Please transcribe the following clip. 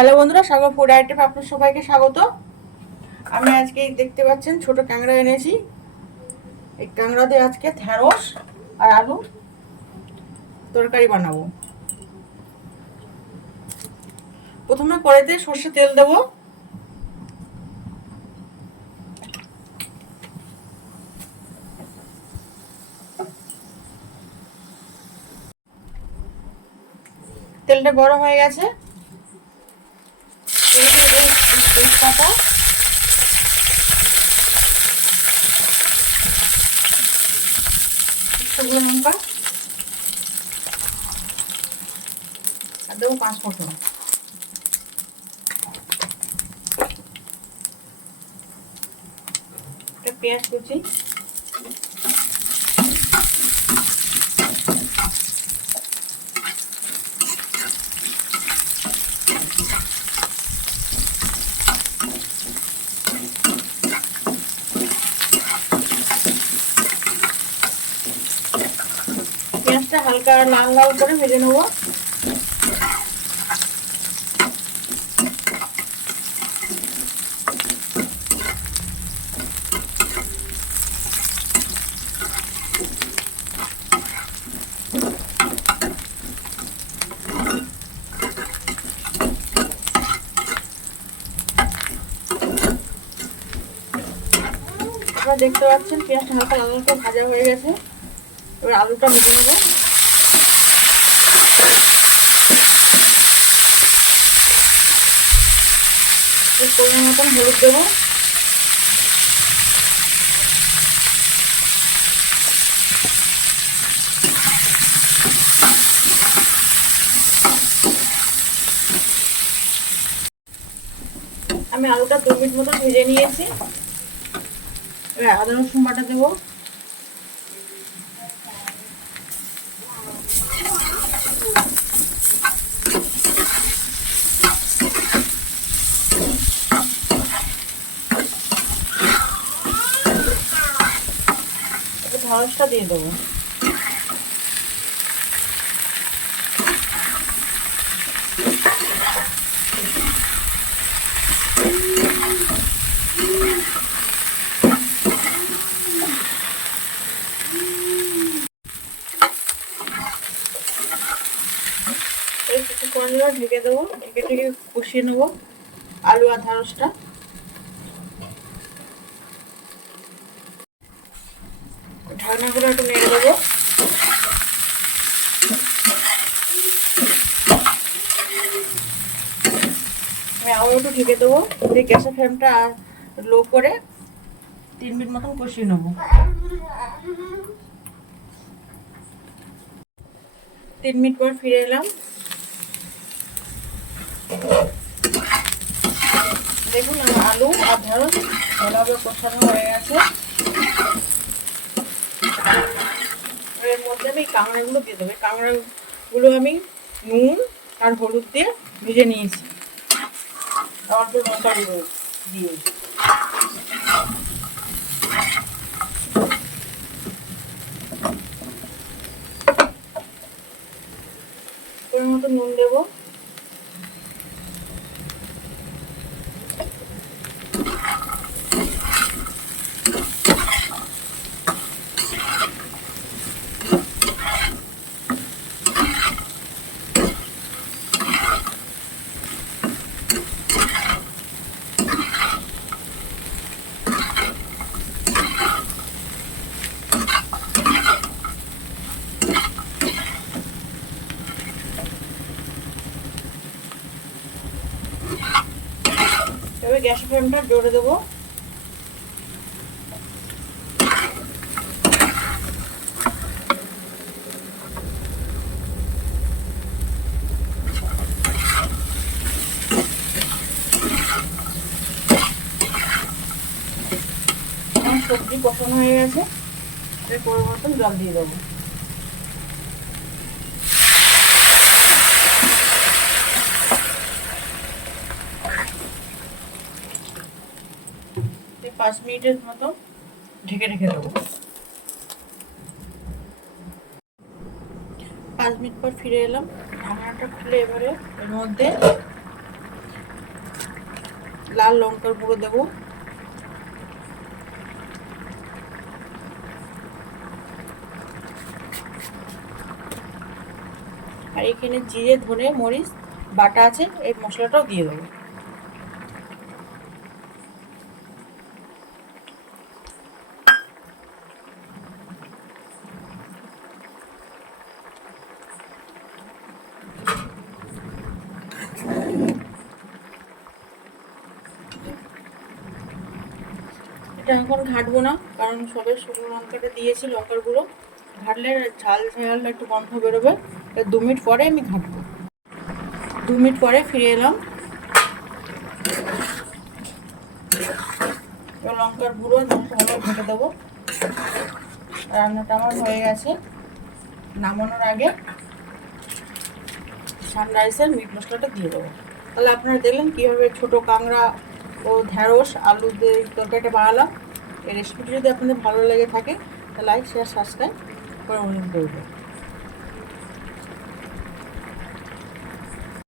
Hello বন্ধুরা, সাগর food item আপনার সবাইকে স্বাগত। আমি আজকে দেখতে পাচ্ছেন ছোট ক্যাংড়া এনেছি। এই ক্যাংড়া দিয়ে আজকে ঢেঁড়স আর আলু তরকারি বানাবো। প্রথমে কড়াইতে সর্ষে তেল দেবো। তেলটা গরম হয়ে গেছে। তেজপাতা, শুকনো লঙ্কা আর দেবো 5 ফোঁড়ন। পেঁয়াজ কুচি, পেঁয়াজটা হালকা লাল লাল করে ভেজে নেবো। আপনারা দেখতে পাচ্ছেন পেঁয়াজটা হালকা লাল লাল করে ভাজা হয়ে গেছে। এবার আলুটা ভেজে নেবো। পরিমাণ মতন হলুদ দেবো। আমি আলুটা 2 মিনিট মতন ভেজে নিয়েছি। এবার আদা রসুন বাটা দেবো। ঢেঁড়সটা দিয়ে দেবো। কিছুক্ষণ ঢেকে দেবো। ঢেকে কষিয়ে নেবো আলু আর ঢেঁড়সটা। ঢাকনাগুলো একটু নেড়ে দেবো। আমি আবার একটু ঢেকে দেবো। দিয়ে গ্যাসের ফ্লেমটা লো করে 3 মিনিট মতন কষিয়ে নেবো। 3 মিনিট পর ফিরে এলাম। দেখুন আমার আলু আর ঢেঁড়স ভালোভাবে কষানো হয়ে গেছে। এর মধ্যে আমি কাঁকড়াগুলো দিয়ে দেবো। কাঁকড়াগুলো আমি নুন আর হলুদ দিয়ে ভেজে নিয়েছি, অল্প লঙ্কা দিয়ে। পরিমাণ মতো নুন দেবো। এবার গ্যাসের ফ্লেমটা জোরে দেবো। সবজি কষানো হয়ে গেছে। এর পরিবর্তন জল দিয়ে দেবো। 5 মিনিটের মতো ঢেকে রেখে দেবো। 5 মিনিট পর ফিরে এলাম। ঢাকনাটা খুলে এবারে এর মধ্যে লাল লঙ্কার গুঁড়ো দেবো, আর এখানে জিরে ধনে মরিচ বাটা আছে, এই মশলাটাও দিয়ে দেবো। এটা এখন ঘাটবো না, কারণ সবে শুকনো লঙ্কাটা দিয়েছি, লঙ্কার গুঁড়ো ঘাটলে ঝাল ঝালটা একটু গন্ধ বেরোবে। 2 মিনিট পরে আমি ঘাটবো। 2 মিনিট পরে ফিরে এলাম। এবার লঙ্কার গুঁড়ো ভালো ঘেটে দেবো। রান্নাটা আমার হয়ে গেছে। নামানোর আগে সানরাইসের মিট মশলাটা দিয়ে দেবো। তাহলে আপনারা দেখলেন কীভাবে ছোটো কাঁকড়া ও ঢ্যাঁড়স আলু দিয়ে তরকারিটা বানালাম। এই রেসিপিটি যদি আপনাদের ভালো লেগে থাকে তাহলে লাইক শেয়ার সাবস্ক্রাইব করে অনুরোধ করবেন।